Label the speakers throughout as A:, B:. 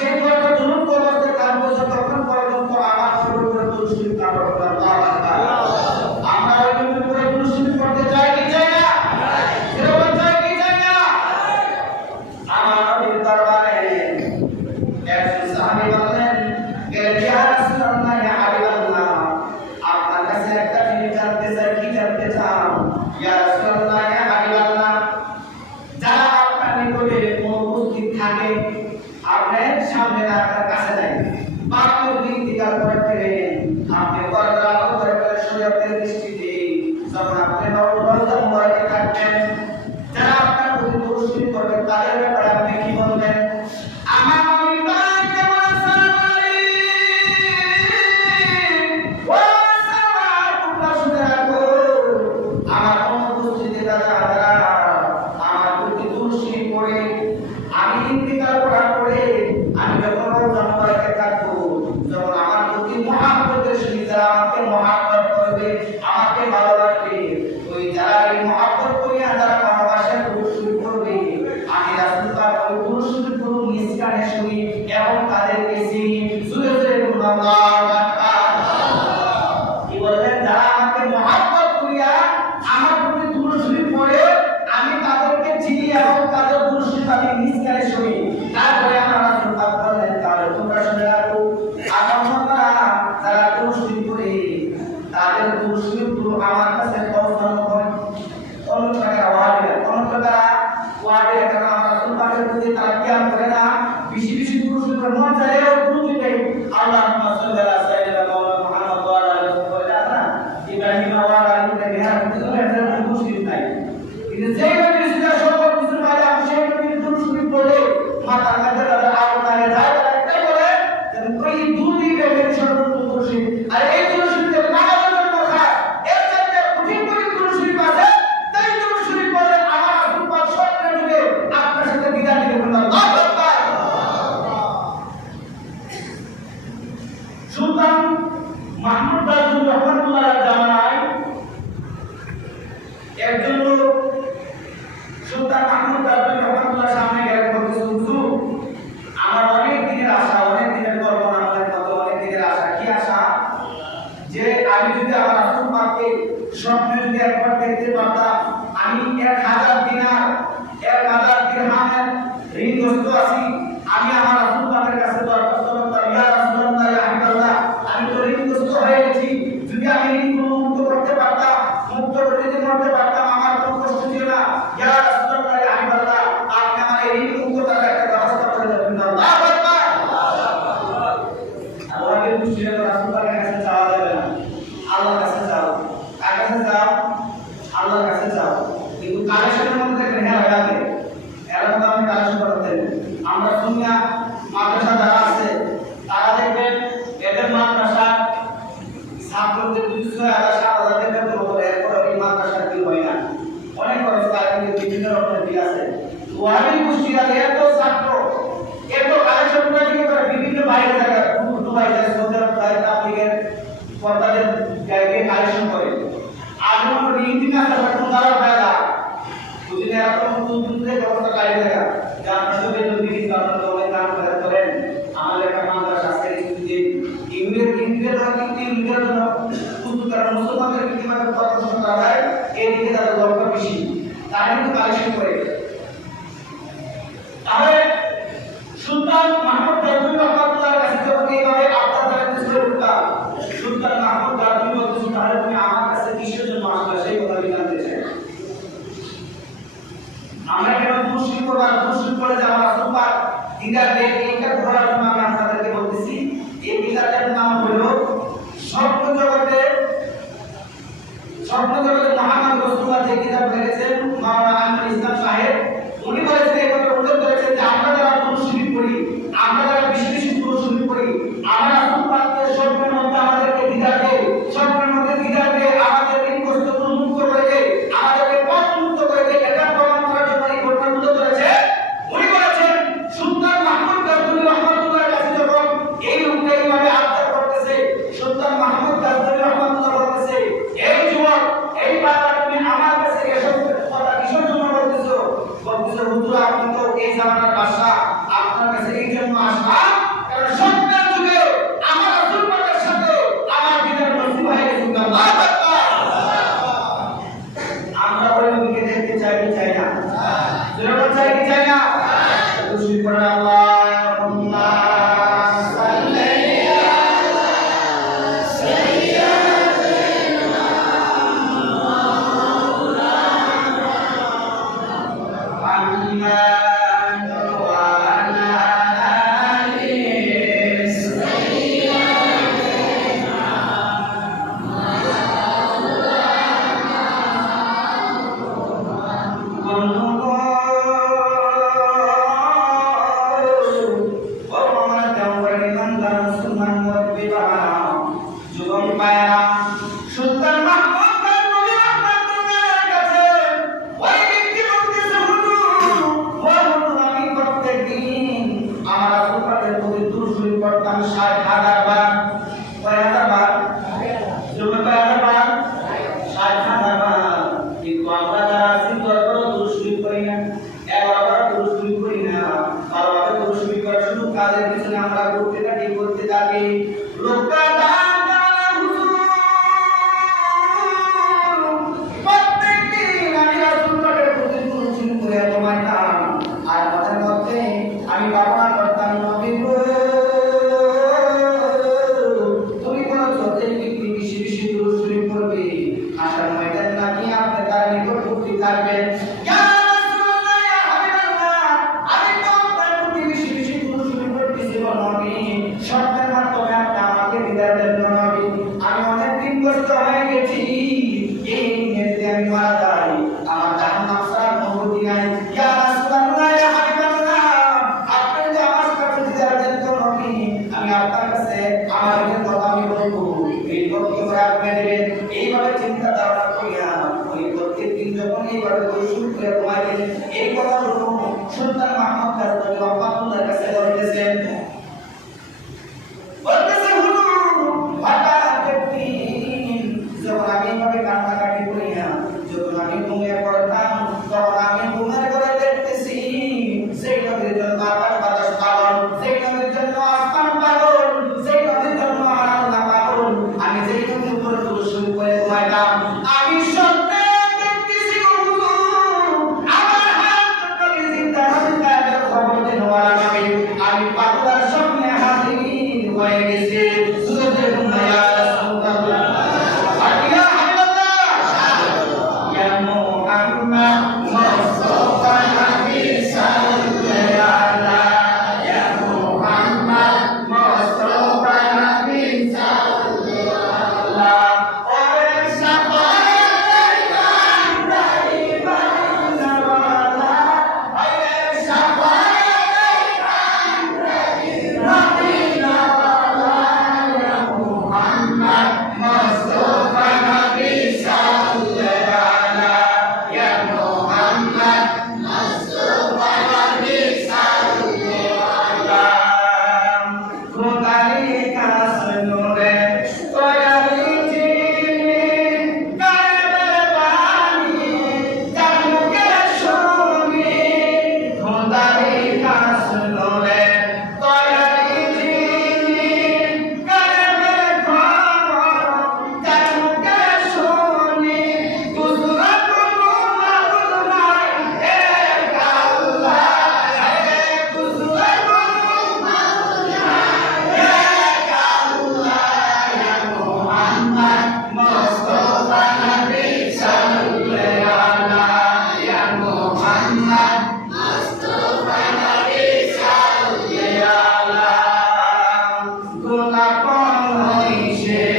A: Same ছাত্রদের দুই ছয় হাজার ষাট হাজার বার Almighty.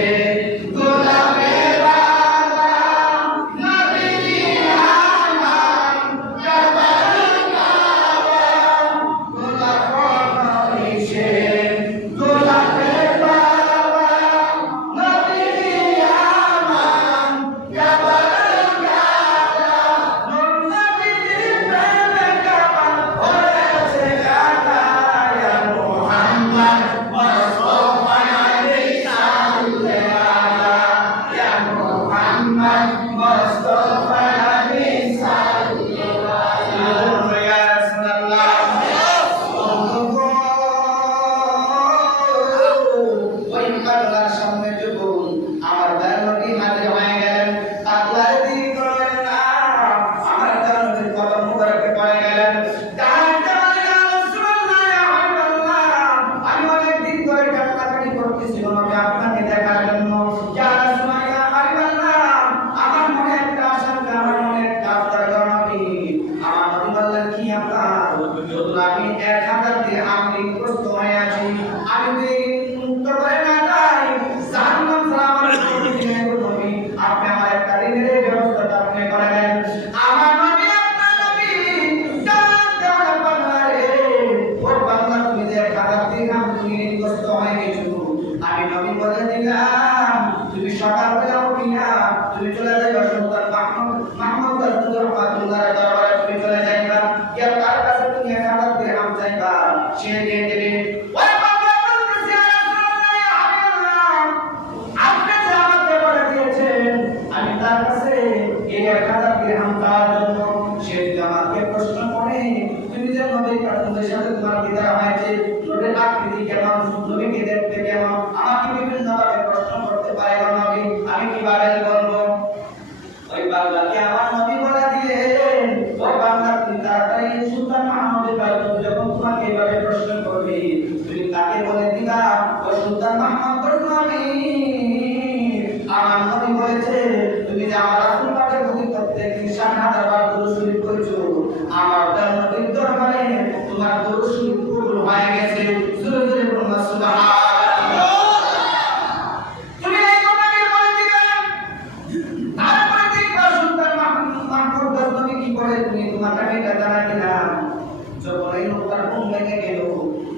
A: জবরাইল তার কোন বাইকে গেল।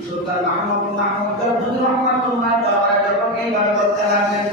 A: সুতরাং আহমদ আহমদ তার যদি রহমান তোমার দরবারে যখন এইভাবে করতে লাগলেন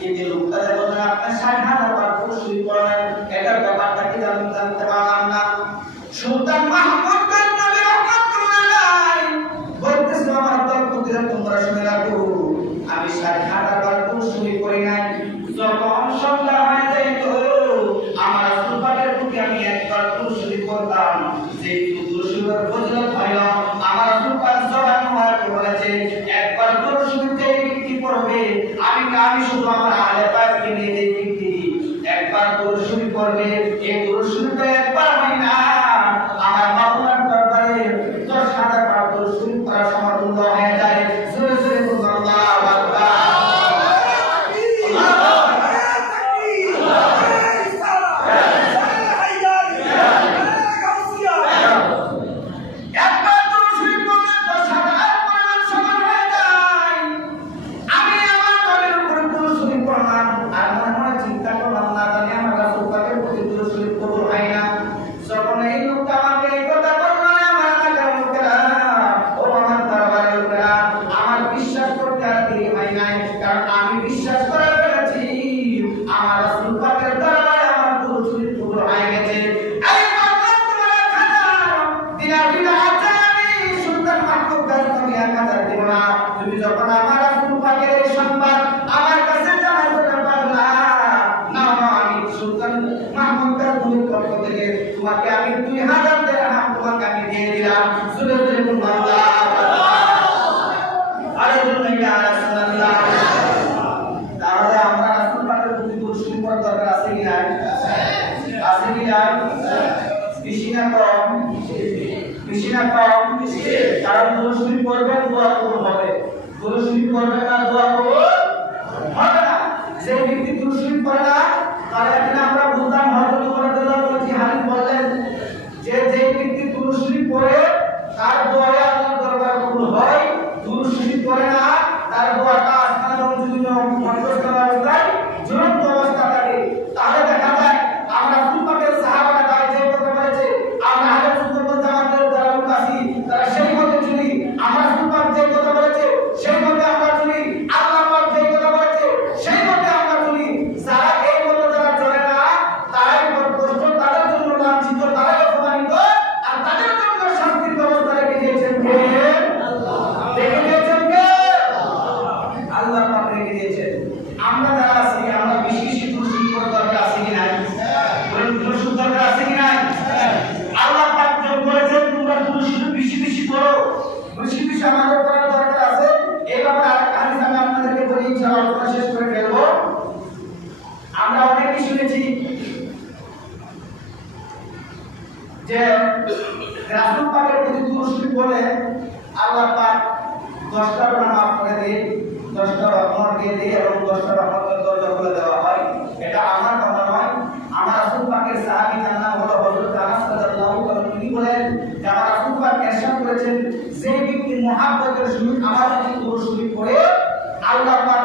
A: এই যে লোকটা আপনার ষাট হাজার পাকের সাহাবী হলো হযরত আনাস রাদিয়াল্লাহু তাআলা তিনি বলেন যে আমার রাসূল পাক করেছেন, যে ব্যক্তি মুহাব্বতের সহিত আমার করে, আল্লাহ পাক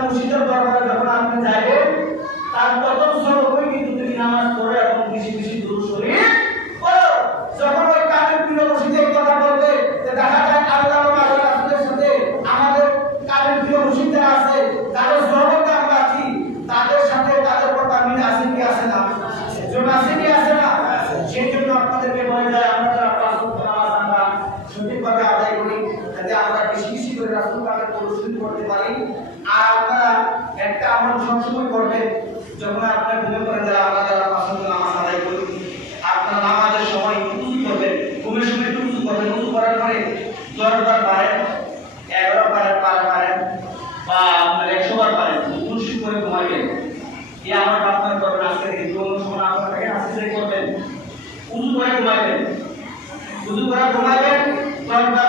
A: उसी जब করার পরে দশবার পারেন এগারো পারেন বারো পারেন বা আপনার একশো বার পারেন দুশো করে ঘুমাবেন এ আমার আপনার করবেন আজকে থেকে সময় আপনার থাকে আজকে থেকে করবেন উজু করে ঘুমাবেন উজু করে ঘুমাইবেন দশবার